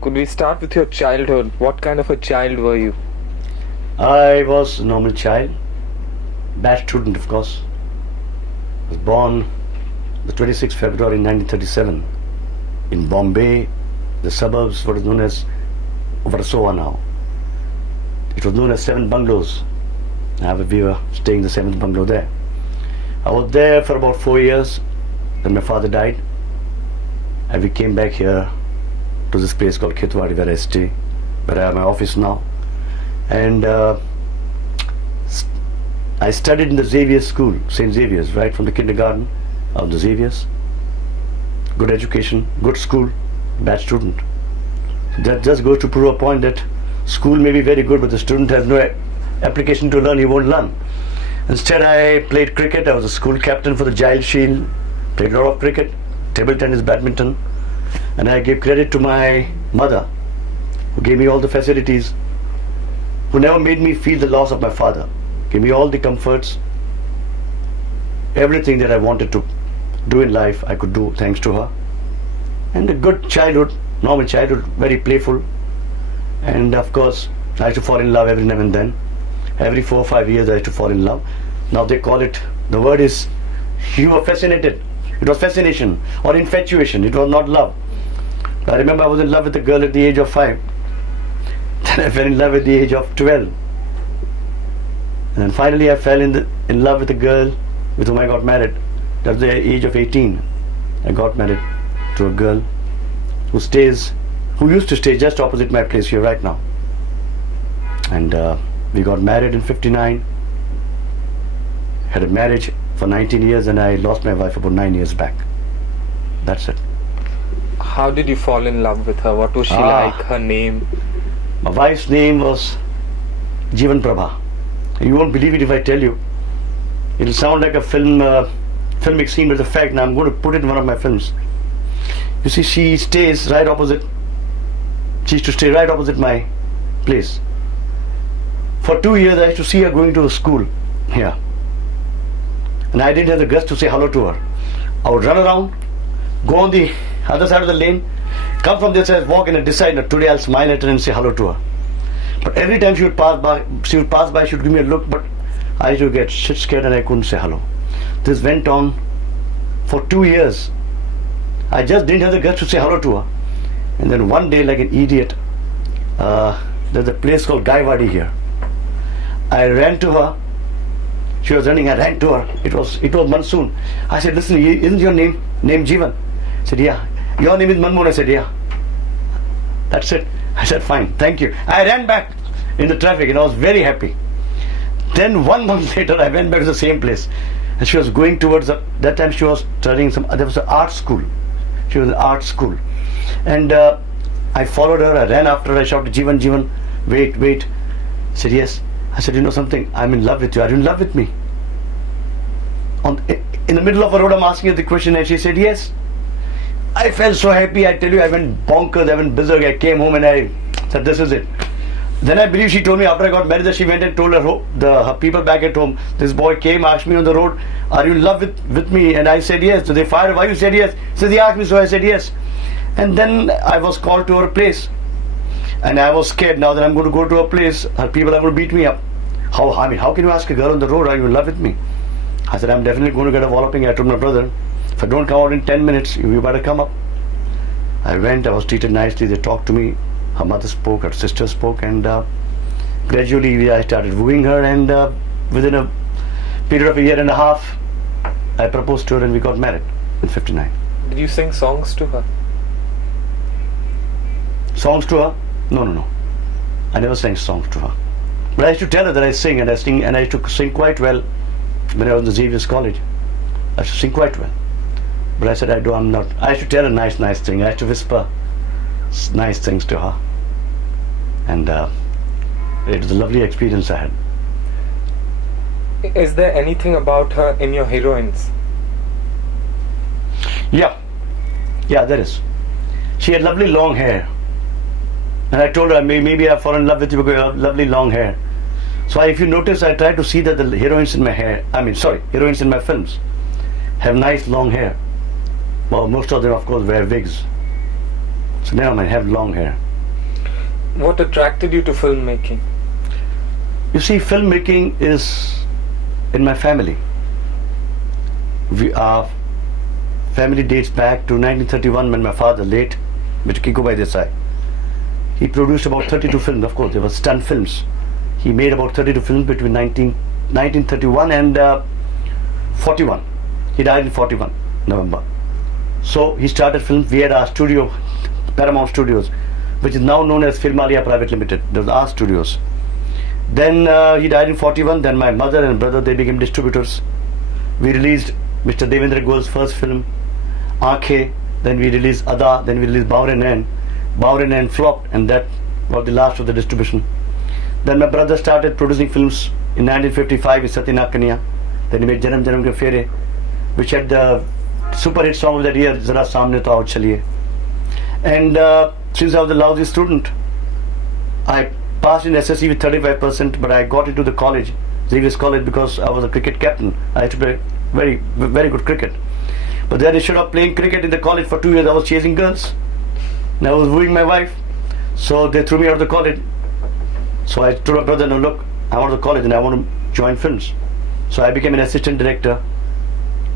Could we start with your childhood? What kind of a child were you? I was a normal child, bad student of course. I was born the 26th February 1937 in Bombay, the suburbs, what is known as Warsaw now. It was known as Seven Bungalows. We were staying in the seventh bungalow there. I was there for about 4 years. Then my father died, and we came back here to this place called Khitwadi, where I stay, where I have my office now. And I studied in the Xavier School, St. Xavier's, right from the kindergarten of the Xavier's. Good education, good school, bad student. That just goes to prove a point that school may be very good, but the student has no application to learn, he won't learn. Instead, I played cricket. I was a school captain for the Giles Shield, played a lot of cricket, table tennis, badminton, and I gave credit to my mother, who gave me all the facilities, who never made me feel the loss of my father, gave me all the comforts, everything that I wanted to do in life I could do thanks to her. And a good childhood, normal childhood, very playful, and of course I used to fall in love every now and then. Every 4 or 5 years I used to fall in love. Now they call it, the word is, you were fascinated. It was fascination or infatuation. It was not love. I remember I was in love with a girl at the age of 5. Then I fell in love at the age of 12. And then finally I fell in love with a girl with whom I got married. At the age of 18, I got married to a girl who used to stay just opposite my place here right now. And we got married in 59, had a marriage for 19 years, and I lost my wife about 9 years back. That's it. How did you fall in love with her? What was she like? Her name? My wife's name was Jeevan Prabha. You won't believe it if I tell you. It'll sound like a filmic scene, but the fact, now I'm going to put it in one of my films. You see, she stays right opposite. She used to stay right opposite my place. For 2 years I used to see her going to a school here, and I didn't have the guts to say hello to her. I would run around, go on the other side of the lane, come from this side, walk, and decide that today I'll smile at her and say hello to her. But every time she would pass by, she would give me a look, but I used to get shit scared and I couldn't say hello. This went on for 2 years. I just didn't have the guts to say hello to her. And then one day, like an idiot, there's a place called Gaiwadi here. I ran to her. She was running. I ran to her. It was monsoon. I said, "Listen, isn't your name Jeevan?" I said, "Yeah." "Your name is Manmohan." I said, "Yeah." That's it. I said, "Fine, thank you." I ran back in the traffic and I was very happy. Then 1 month later, I went back to the same place, and she was going towards that time she was studying there was an art school. She was in art school, and I followed her. I ran after her. I shouted, "Jeevan, Jeevan, wait, wait." I said, "Yes." I said, "You know something? I'm in love with you. Are you in love with me?" In the middle of a road, I'm asking her the question, and she said, "Yes." I felt so happy. I tell you, I went bonkers. I went berserk. I came home and I said, "This is it." Then I believe she told me after I got married that she went and told her people back at home, "This boy came, asked me on the road, 'Are you in love with me?' And I said yes. So they fired. "Why you said yes?" So they asked me, so I said yes. And then I was called to her place. And I was scared now that I'm going to go to a place, her people are going to beat me up. How can you ask a girl on the road, "Are you in love with me?" I said, "I'm definitely going to get a walloping." I told my brother, "If I don't come out in 10 minutes, you better come up." I went, I was treated nicely, they talked to me. Her mother spoke, her sister spoke, and gradually I started wooing her, and within a period of a year and a half, I proposed to her and we got married in 59. Did you sing songs to her? Songs to her? No. I never sang songs to her. But I used to tell her that I sing, and I used to sing quite well when I was in the Xavier's College. I used to sing quite well. But I said, I'm not. I used to tell her nice things. I used to whisper nice things to her. And it was a lovely experience I had. Is there anything about her in your heroines? Yeah, there is. She had lovely long hair. And I told her, maybe I've fallen in love with you because you have lovely long hair. So if you notice, I try to see that the heroines in heroines in my films have nice long hair. Well, most of them, of course, wear wigs. So never mind, have long hair. What attracted you to filmmaking? You see, filmmaking is in my family. Our family dates back to 1931 when my father, late Mr. Manmohan Desai, he produced about 32 films. Of course, they were stunt films. He made about 32 films between 1931 and 41. He died in 41, November. So he started films. We had our studio, Paramount Studios, which is now known as Filmalia Private Limited. Those are our studios. Then he died in 41. Then my mother and brother, they became distributors. We released Mr. Devendra Goel's first film, Aankhein. Then we released Ada. Then we released Bawre Nain. Bawre Nain flopped, and that was the last of the distribution. Then my brother started producing films in 1955 with Satyana Kanya. Then he made Janam Janam Ke Fere, which had the super hit song of that year, Zara Samne To Aao Chaliye. And since I was a lousy student, I passed in SSC with 35%, but I got into the college, Xavier College, because I was a cricket captain. I had to play very, very good cricket. But then instead of playing cricket in the college for 2 years, I was chasing girls. And I was wooing my wife. So they threw me out of the college. So I told my brother, no, look, I want to college and I want to join films. So I became an assistant director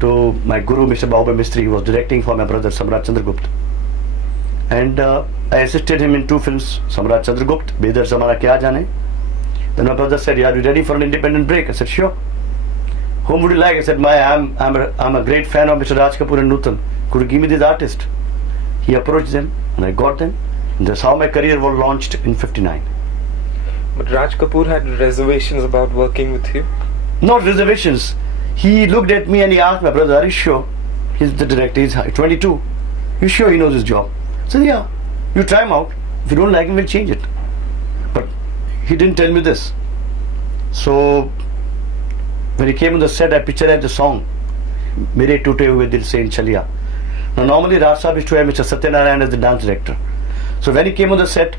to my guru, Mr. Bahubali Mistry, who was directing for my brother, Samrat Chandragupta. And I assisted him in 2 films, Samrat Chandragupta, Bedar Zamana Kya Jane. Then my brother said, are you ready for an independent break? I said, sure. Whom would you like? I said, I'm a great fan of Mr. Raj Kapoor and Nutan. Could you give me this artist? He approached them and I got them. And that's how my career was launched in 59. But Raj Kapoor had reservations about working with you? Not reservations. He looked at me and he asked my brother, are you sure? He's the director, he's 22. You sure he knows his job? I said, yeah. You try him out. If you don't like him, we'll change it. But he didn't tell me this. So when he came on the set, I pictured the song, Mere Tute Hue Dil Se in Chaliya. Now normally Raj Sahab used to have Mr. Satyanarayan as the dance director. So when he came on the set,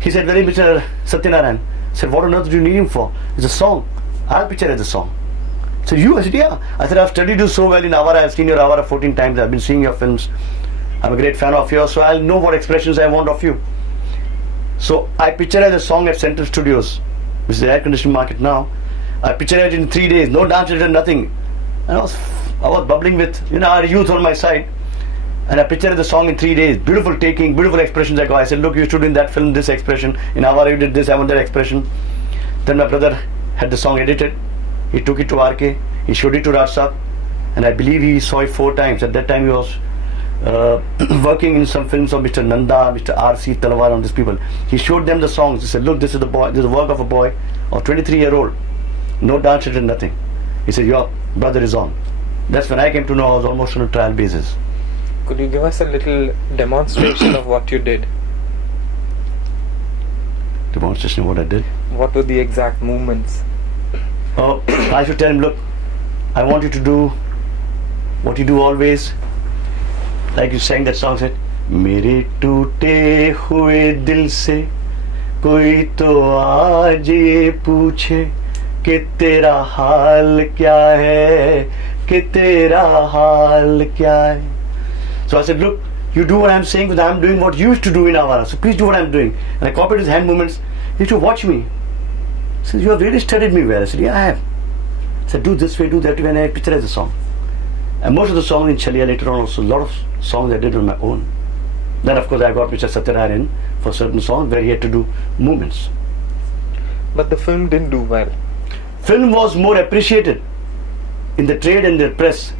he said, where is Mr. Satyanarayan? I said, what on earth do you need him for? It's a song. I'll picture as a song. So you? I said, yeah. I said, I've studied you so well in Avara. I've seen your Avara 14 times. I've been seeing your films. I'm a great fan of yours, so I'll know what expressions I want of you. So I pictured as a song at Central Studios, which is the air conditioning market now. I pictured it in 3 days, no dance, nothing. And I was bubbling with, our youth on my side. And I pictured the song in 3 days. Beautiful taking, beautiful expressions I got. I said, look, you stood in that film, this expression. In Avara you did this, I want that expression. Then my brother had the song edited. He took it to RK. He showed it to Raj Sahab. And I believe he saw it 4 times. At that time he was working in some films of Mr. Nanda, Mr. R.C. Talwar, and these people. He showed them the songs. He said, look, this is the boy, this is the work of a boy of 23-year-old. No dance, nothing. He said, your brother is on. That's when I came to know I was almost on a trial basis. Could you give us a little demonstration of what you did? Demonstration of what I did? What were the exact movements? Oh, I should tell him, look, I want you to do what you do always. Like you sang that song, said, मेरे टूटे हुए दिल से कोई तो आज ये पूछे कि तेरा हाल क्या है, कि तेरा हाल क्या है. So I said, look, you do what I'm saying, because I'm doing what you used to do in Avara. So please do what I'm doing. And I copied his hand movements. He used to watch me. He said, you have really studied me well. I said, yeah, I have. I said, do this way, do that way, and I pictured the song. And most of the songs in Chaliya later on, also a lot of songs I did on my own. Then of course I got Mr. Satyanarayan for certain songs where he had to do movements. But the film didn't do well. Film was more appreciated in the trade and the press.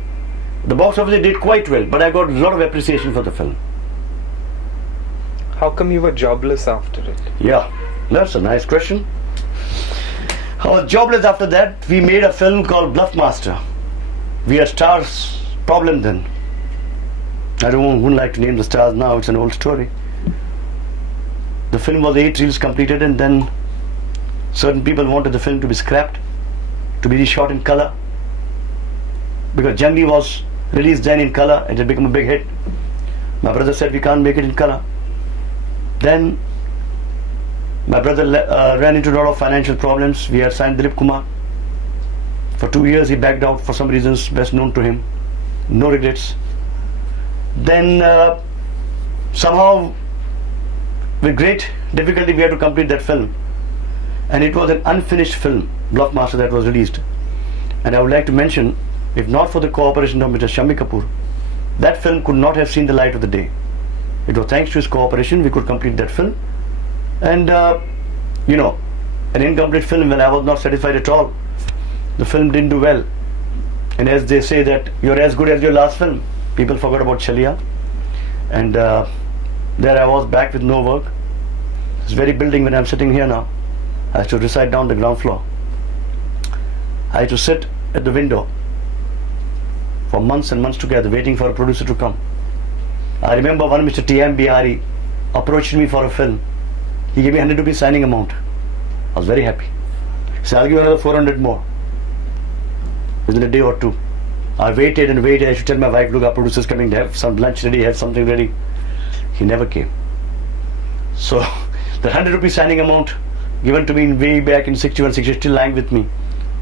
The box office did quite well, but I got a lot of appreciation for the film. How come you were jobless after it? Yeah, that's a nice question. I was jobless after that. We made a film called Bluff Master. We had stars problem then. I wouldn't like to name the stars now, it's an old story. The film was 8 reels completed, and then certain people wanted the film to be scrapped, to be reshot in color. Because Jangi was released then in color, it had become a big hit. My brother said we can't make it in color. Then my brother ran into a lot of financial problems. We had signed Dilip Kumar. For 2 years he backed out for some reasons best known to him. No regrets. Then somehow with great difficulty we had to complete that film. And it was an unfinished film, Blockmaster, that was released. And I would like to mention, if not for the cooperation of Mr. Shammi Kapoor, that film could not have seen the light of the day. It was thanks to his cooperation we could complete that film. And you know, an incomplete film, when I was not satisfied at all, the film didn't do well. And as they say that you're as good as your last film, people forgot about Challi. And there I was back with no work. This very building when I'm sitting here now, I had to reside down the ground floor. I had to sit at the window for months and months together waiting for a producer to come. I remember one Mr. T.M. Bihari approached me for a film. He gave me 100 rupees signing amount. I was very happy. He said, I'll give you another 400 more within a day or two. I waited and waited. I should tell my wife, look, our producer's coming to have some lunch ready, have something ready. He never came. So the 100 rupees signing amount given to me way back in 61, 60 still lying with me.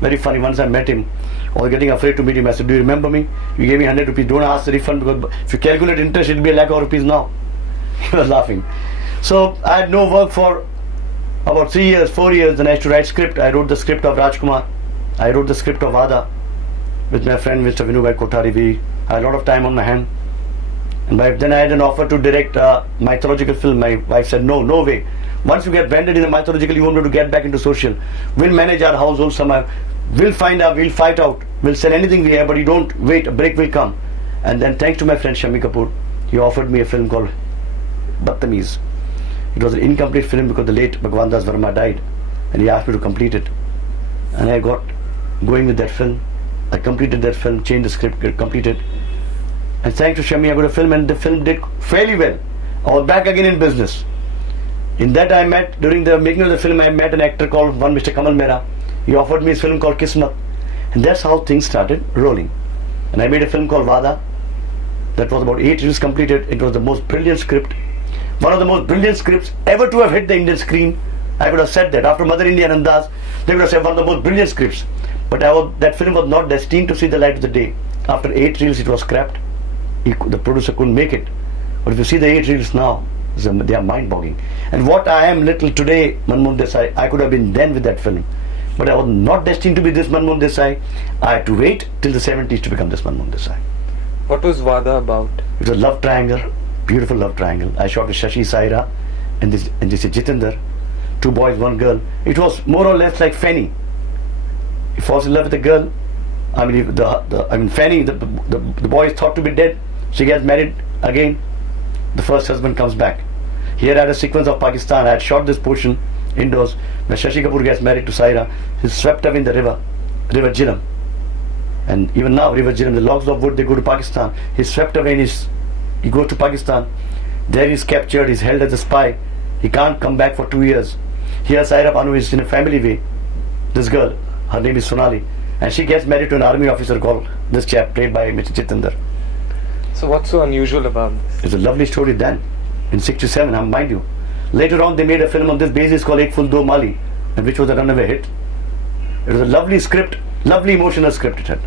Very funny. Once I met him, I was getting afraid to meet him. I said, do you remember me? You gave me 100 rupees. Don't ask the refund because if you calculate interest, it'll be a lakh of rupees now. He was laughing. So I had no work for about 3 years, 4 years. Then I used to write script. I wrote the script of Rajkumar. I wrote the script of Ada with my friend Mr. Vinubhai Kothari. We had a lot of time on my hand. And then I had an offer to direct a mythological film. My wife said, no, no way. Once you get branded in a mythological, you won't be able to get back into social. We'll manage our household somehow. We'll find out, we'll fight out. We'll sell anything we have, but you don't wait, a break will come. And then thanks to my friend Shammi Kapoor, he offered me a film called Badtameez. It was an incomplete film because the late Bhagwan Das Verma died. And he asked me to complete it. And I got going with that film. I completed that film, changed the script, completed. And thanks to Shammi, I got a film and the film did fairly well. I was back again in business. In that I met, during the making of the film, I met an actor called one Mr. Kamal Mehra. He offered me his film called Kismat. And that's how things started rolling. And I made a film called Vada. That was about 8 years completed. It was the most brilliant script. One of the most brilliant scripts ever to have hit the Indian screen. I would have said that. After Mother India and Andas, they would have said one of the most brilliant scripts. But that film was not destined to see the light of the day. After 8 reels, it was scrapped. The producer couldn't make it. But if you see the 8 reels now, they are mind-boggling. And what I am little today, Manmohan Desai, I could have been then with that film. But I was not destined to be this Manmohan Desai. I had to wait till the 70s to become this Manmohan Desai. What was Vada about? It was a love triangle, beautiful love triangle. I shot with Shashi Saira and this is Jitendra. 2 boys, 1 girl. It was more or less like Fanny. He falls in love with a girl. Fanny, the boy is thought to be dead. She gets married again. The first husband comes back. Here I had a sequence of Pakistan. I had shot this portion indoors. When Shashi Kapoor gets married to Saira, he's swept away in the river Jhelum. And even now, River Jhelum, the logs of wood, they go to Pakistan. He's swept away and he goes to Pakistan. There he's captured, he's held as a spy. He can't come back for 2 years. Here Saira Banu is in a family way. This girl, her name is Sonali. And she gets married to an army officer called this chap, played by Mr. Jitendra. So what's so unusual about this? It's a lovely story then, in 67, mind you. Later on they made a film on this basis called Ek Ful Do Mali, and which was a runaway hit. It was a lovely script, lovely emotional script it had.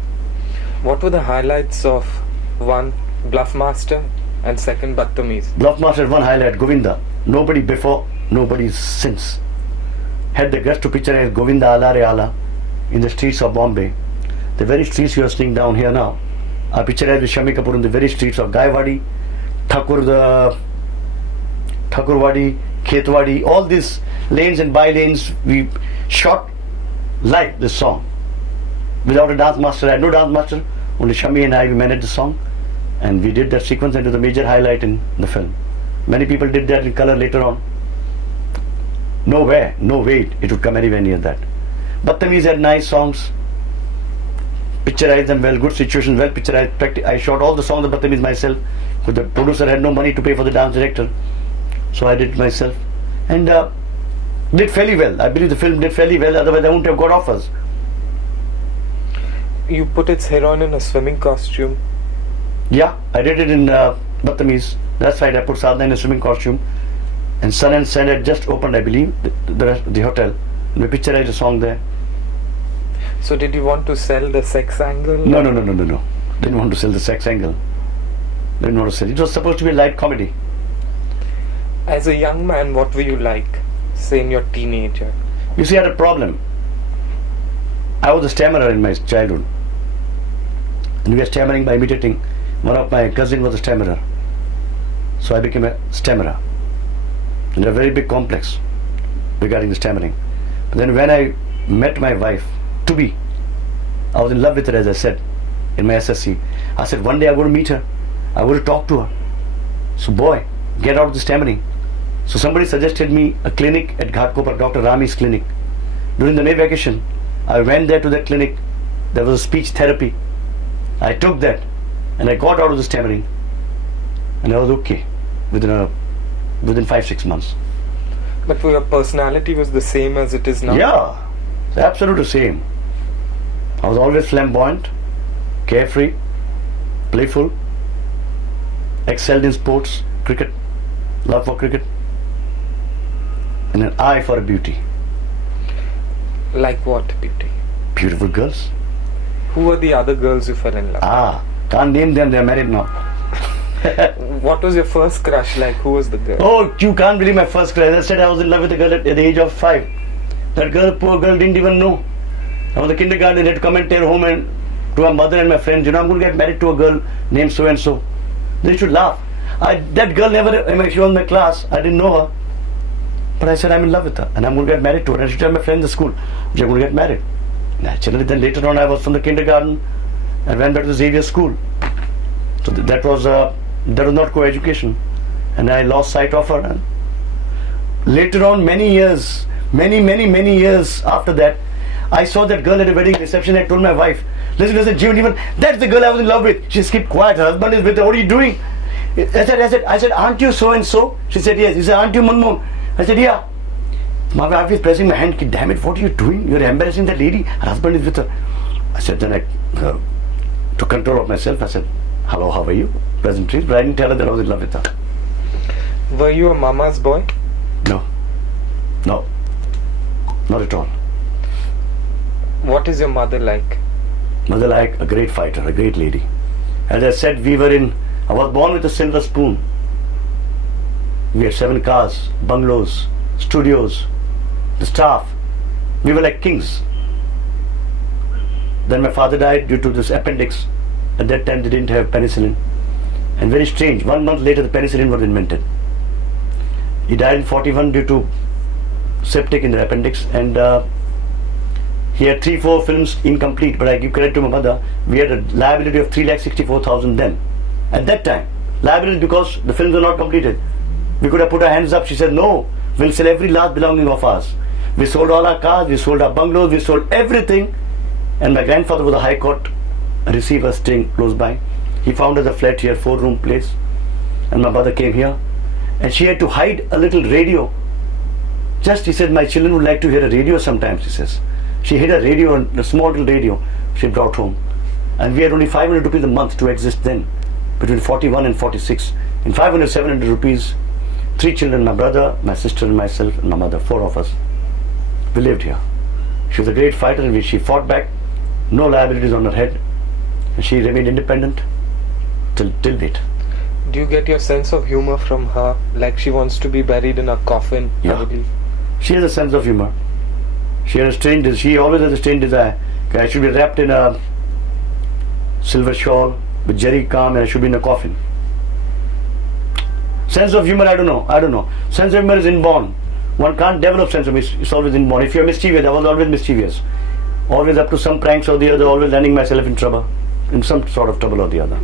What were the highlights of one, Bluffmaster, and second, Badtameez? Bluffmaster, one highlight, Govinda. Nobody before, nobody since had the guts to picture Govinda Ala Re Ala in the streets of Bombay. The very streets you are seeing down here now are pictured with Shammi Kapoor in the very streets of Gaiwadi, Thakurwadi, Khetwadi, all these lanes and by lanes. We shot live this song without a dance master. I had no dance master, only Shammi and I, we managed the song, and we did that sequence into the major highlight in the film. Many people did that in color later on. No way it would come anywhere near that. Badtameez had nice songs, picturized them well, good situations, well picturized. I shot all the songs of Badtameez myself, because the producer had no money to pay for the dance director. So I did it myself. And did fairly well. I believe the film did fairly well, otherwise I wouldn't have got offers. You put its heroine in a swimming costume. Yeah, I did it in Badtameez. That's right, I put Sadhna in a swimming costume. And Sun and Sand had just opened, I believe, the hotel. And we picturized a song there. So did you want to sell the sex angle? No. Didn't want to sell the sex angle. Didn't want to sell. It was supposed to be a light comedy. As a young man, what were you like, say in your teenager? You see, I had a problem. I was a stammerer in my childhood. And we were stammering by imitating. One of my cousins was a stammerer. So I became a stammerer. And a very big complex regarding the stammering. But then when I met my wife, to be, I was in love with her, as I said, in my SSC. I said, one day I'm going to meet her. I'm going to talk to her. So boy, get out of the stammering. So somebody suggested me a clinic at Ghatkopar, Dr. Rami's clinic. During the May vacation, I went there to that clinic. There was a speech therapy. I took that and I got out of the stammering. And I was okay within 5-6 months. But your personality was the same as it is now? Yeah, it's absolutely the same. I was always flamboyant, carefree, playful, excelled in sports, cricket, love for cricket, and an eye for beauty. Like what beauty? Beautiful girls. Who were the other girls you fell in love with? Can't name them, they're married now. What was your first crush like? Who was the girl? Oh, you can't believe my first crush. As I said, I was in love with a girl at the age of 5. That girl, poor girl, didn't even know. I was in kindergarten, had to come and tell home and to my mother and my friends, I'm going to get married to a girl named so and so. They should laugh. That girl never, she was in my class, I didn't know her. But I said, I'm in love with her and I'm going to get married to her. And I should tell my friends in the school, you're going to get married. Naturally, then later on, I was from the kindergarten and went back to the Xavier School. So that was not co-education. And I lost sight of her. And later on, many years after that, I saw that girl at a wedding reception. I told my wife, listen, Jeevan, that's the girl I was in love with. She kept quiet. Her husband is with her. What are you doing? I said, aren't you so and so? She said, yes. He said, aren't you Manmohan? I said, yeah. My wife is pressing my hand. Damn it, what are you doing? You're embarrassing that lady. Her husband is with her. I said, then I took control of myself. I said, hello, how are you? Pleasantries. But I didn't tell her that I was in love with her. Were you a mama's boy? No, not at all. What is your mother like? Mother like a great fighter, a great lady. As I said, I was born with a silver spoon. We had 7 cars, bungalows, studios, the staff. We were like kings. Then my father died due to this appendix. At that time they didn't have penicillin. And very strange, 1 month later the penicillin was invented. He died in 41 due to septic in the appendix, and he had 3-4 films incomplete, but I give credit to my mother. We had a liability of 3,64,000 then. At that time, liability because the films were not completed. We could have put our hands up. She said, no, we'll sell every last belonging of ours. We sold all our cars, we sold our bungalows, we sold everything. And my grandfather was a high court receiver staying close by. He found us a flat here, 4-room place. And my mother came here. And she had to hide a little radio. He said, my children would like to hear a radio sometimes, he says. She hid a radio, a small little radio she brought home. And we had only 500 rupees a month to exist then, between 41 and 46. In 500, 700 rupees, 3 children, my brother, my sister and myself and my mother, 4 of us. We lived here. She was a great fighter and she fought back. No liabilities on her head. And she remained independent till date. Do you get your sense of humor from her? Like she wants to be buried in a coffin, yeah. I believe. She has a sense of humor. She always has a strange desire. I should be wrapped in a silver shawl with jerry calm and I should be in a coffin. Sense of humor, I don't know. Sense of humor is inborn. One can't develop sense of humor. It's always inborn. If you're mischievous, I was always mischievous. Always up to some pranks or the other, always landing myself in trouble. In some sort of trouble or the other.